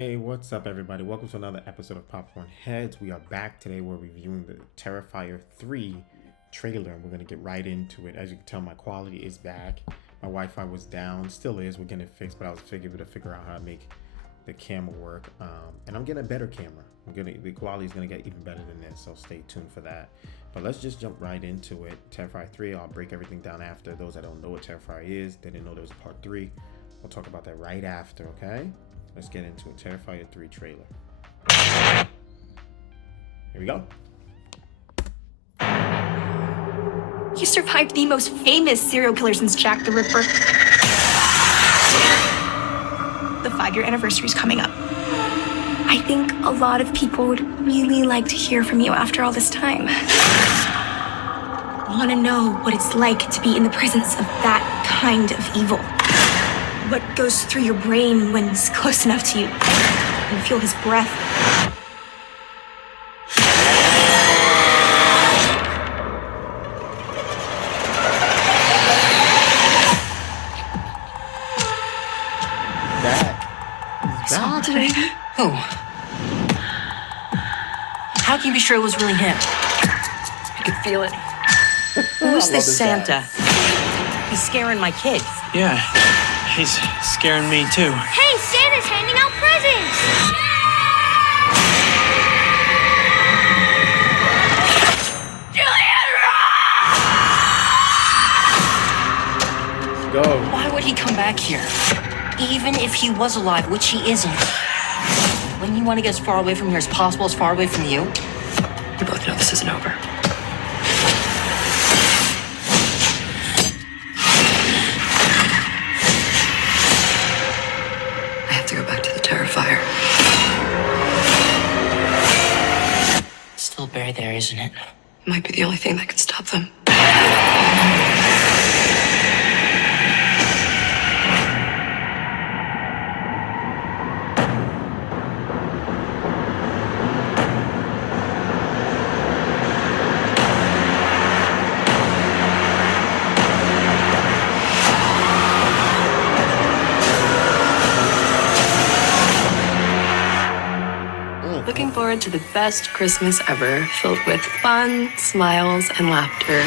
Hey, what's up, everybody? Welcome to another episode of Popcorn Heads. We are back today. We're reviewing the Terrifier 3 trailer, and we're going to get right into it. As you can tell, my quality is back. My Wi-Fi was down, still is. We're getting it fixed, but I was able to figure out how to make the camera work. And I'm getting a better camera. The quality is going to get even better than this, so stay tuned for that. But let's just jump right into it. Terrifier 3, I'll break everything down after. Those that don't know what Terrifier is, they didn't know there was a part 3. We'll talk about that right after, okay? Let's get into it. Terrifier 3 trailer. Here we go. He survived the most famous serial killer since Jack the Ripper. The 5-year anniversary is coming up. I think a lot of people would really like to hear from you after all this time. Want to know what it's like to be in the presence of that kind of evil. What goes through your brain when it's close enough to you. You feel his breath. He's back. Today. Who? How can you be sure it was really him? I could feel it. Who's this Santa? He's scaring my kids. Yeah, he's scaring me too. Hey, Santa's handing out presents! Let's go. Why would he come back here? Even if he was alive, which he isn't. Wouldn't you want to get as far away from here as possible, as far away from you? You both know this isn't over. I have to go back to the Terrifier. It's still buried there, isn't it? It might be the only thing that can stop them. Looking forward to the best Christmas ever, filled with fun, smiles, and laughter.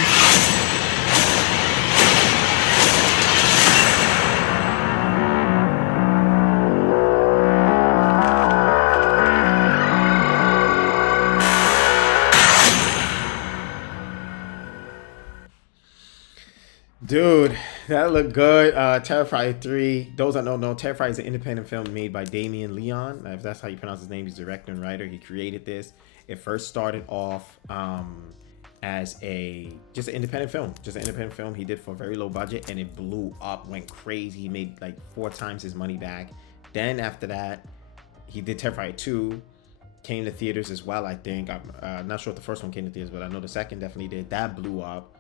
Dude, that looked good. Terrifier 3. Those that don't know, Terrifier is an independent film made by Damienleone. If that's how you pronounce his name, he's director and writer. He created this. It first started off as just an independent film. He did for a very low budget, and it blew up, went crazy. He made like 4 times his money back. Then after that, he did Terrifier 2. Came to theaters as well, I think. I'm not sure if the first one came to theaters, but I know the second definitely did. That blew up.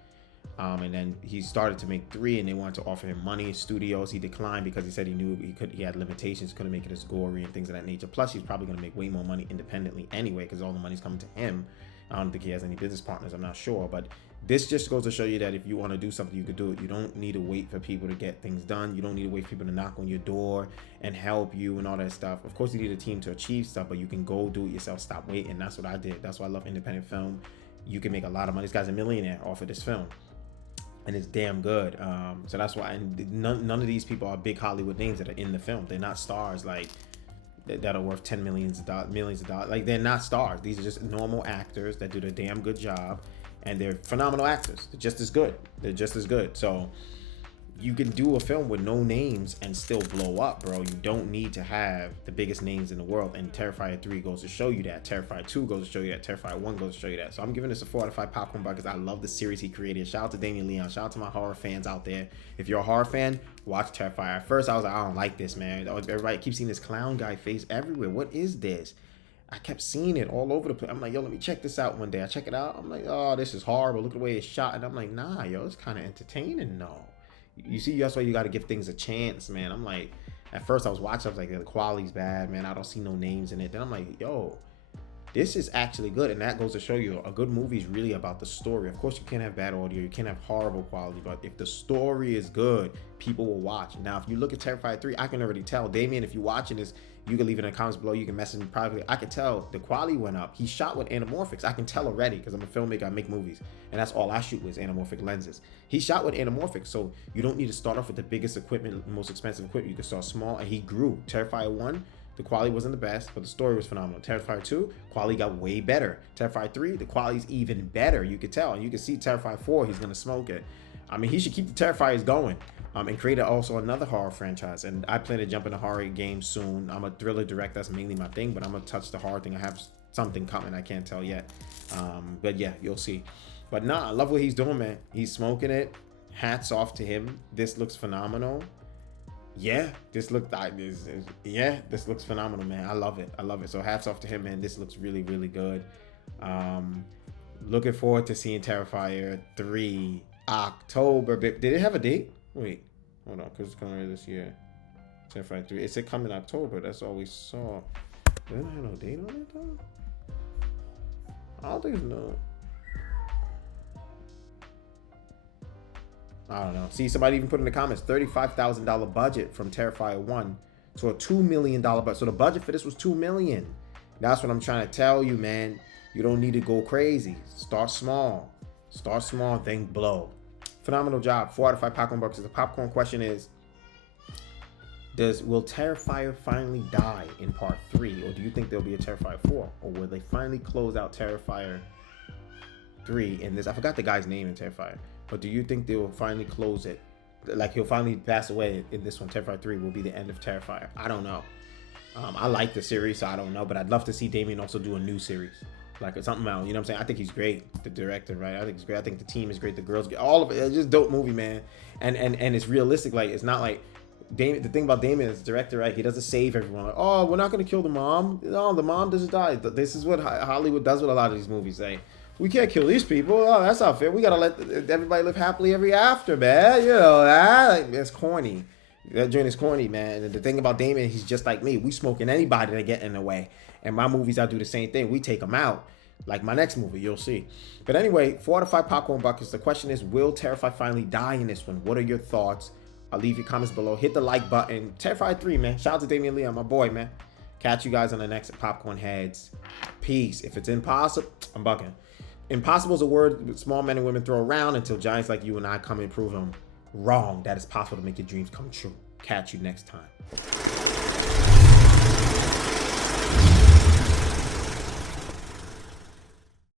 And then he started to make 3, and they wanted to offer him money. Studios, he declined because he said he knew he had limitations, couldn't make it as gory and things of that nature. Plus, he's probably going to make way more money independently anyway, because all the money's coming to him. I don't think he has any business partners, I'm not sure. But this just goes to show you that if you want to do something, you could do it. You don't need to wait for people to get things done. You don't need to wait for people to knock on your door and help you and all that stuff. Of course, you need a team to achieve stuff, but you can go do it yourself. Stop waiting. That's what I did. That's why I love independent film. You can make a lot of money. This guy's a millionaire off of this film, and it's damn good. So that's why. And none of these people are big Hollywood names that are in the film. They're not stars like that are worth millions of dollars. Like, they're not stars. These are just normal actors that do their damn good job, and they're phenomenal actors. They're just as good. So you can do a film with no names and still blow up, bro. You don't need to have the biggest names in the world. And Terrifier 3 goes to show you that. Terrifier 2 goes to show you that. Terrifier 1 goes to show you that. So I'm giving this a 4 out of 5 popcorn buckets. I love the series he created. Shout out to Damienleone. Shout out to my horror fans out there. If you're a horror fan, watch Terrifier. At first, I was like, I don't like this, man. Everybody keeps seeing this clown guy face everywhere. What is this? I kept seeing it all over the place. I'm like, yo, let me check this out one day. I check it out. I'm like, oh, this is horrible. Look at the way it's shot. And I'm like, nah, yo, it's kind of entertaining, no. You see, that's why you got to give things a chance, man. I'm like, at first I was watching, I was like, the quality's bad, man. I don't see no names in it. Then I'm like, yo, This is actually good, and that goes to show you a good movie is really about the story. Of course, you can't have bad audio, you can't have horrible quality, but if the story is good, people will watch. Now, if you look at Terrifier 3, I can already tell. Damien, if you're watching this, you can leave it in the comments below. You can message me privately. I can tell the quality went up. He shot with anamorphics. I can tell already because I'm a filmmaker. I make movies, and that's all I shoot with is anamorphic lenses. He shot with anamorphics, so you don't need to start off with the biggest equipment, most expensive equipment. You can start small, and he grew. Terrifier 1, the quality wasn't the best, but the story was phenomenal. Terrifier 2, quality got way better. Terrifier 3, the quality's even better. You could tell, and you can see Terrifier 4, he's gonna smoke it. I mean, he should keep the Terrifiers going. And create also another horror franchise. And I plan to jump into horror games soon. I'm a thriller director, that's mainly my thing, but I'm gonna touch the horror thing. I have something coming, I can't tell yet. But yeah, you'll see. But nah, I love what he's doing, man. He's smoking it. Hats off to him. This looks phenomenal. Yeah, this looks phenomenal, man. I love it. I love it. So hats off to him, man. This looks really, really good. Looking forward to seeing Terrifier 3 October. Did it have a date? Wait, hold on, because it's coming out this year. Terrifier 3. It said come in October. That's all we saw. Didn't I have no date on it, though? I don't think it's no. I don't know. See, somebody even put in the comments, $35,000 budget from Terrifier 1 to a $2 million budget. So the budget for this was $2 million. That's what I'm trying to tell you, man. You don't need to go crazy. Start small. Start small, then blow. Phenomenal job. 4 out of 5 popcorn buckets. The popcorn question is, will Terrifier finally die in part 3? Or do you think there'll be a Terrifier 4? Or will they finally close out Terrifier 3 in this? I forgot the guy's name in Terrifier. But do you think they will finally close it? Like he'll finally pass away in this one. Terrifier 3 will be the end of Terrifier. I don't know. I like the series, so I don't know. But I'd love to see Damien also do a new series. Like something else, you know what I'm saying? I think he's great, the director, right? I think he's great. I think the team is great. The girls, all of it. It's just dope movie, man. And it's realistic. Like it's not like Damien. The thing about Damien is the director, right? He doesn't save everyone. Like, oh, we're not gonna kill the mom. No, the mom doesn't die. This is what Hollywood does with a lot of these movies. We can't kill these people. Oh, that's not fair. We gotta let everybody live happily ever after, man. You know that? It's corny. That joint is corny, man. And the thing about Damien, he's just like me. We smoking anybody that get in the way. And my movies, I do the same thing. We take them out. Like my next movie, you'll see. But anyway, 4 out of 5 popcorn buckets. The question is, will Terrifier finally die in this one? What are your thoughts? I'll leave your comments below. Hit the like button. Terrifier 3, man. Shout out to damienleone, my boy, man. Catch you guys on the next Popcorn Heads. Peace. If it's impossible, I'm bucking. Impossible is a word small men and women throw around until giants like you and I come and prove them wrong. That it's possible to make your dreams come true. Catch you next time.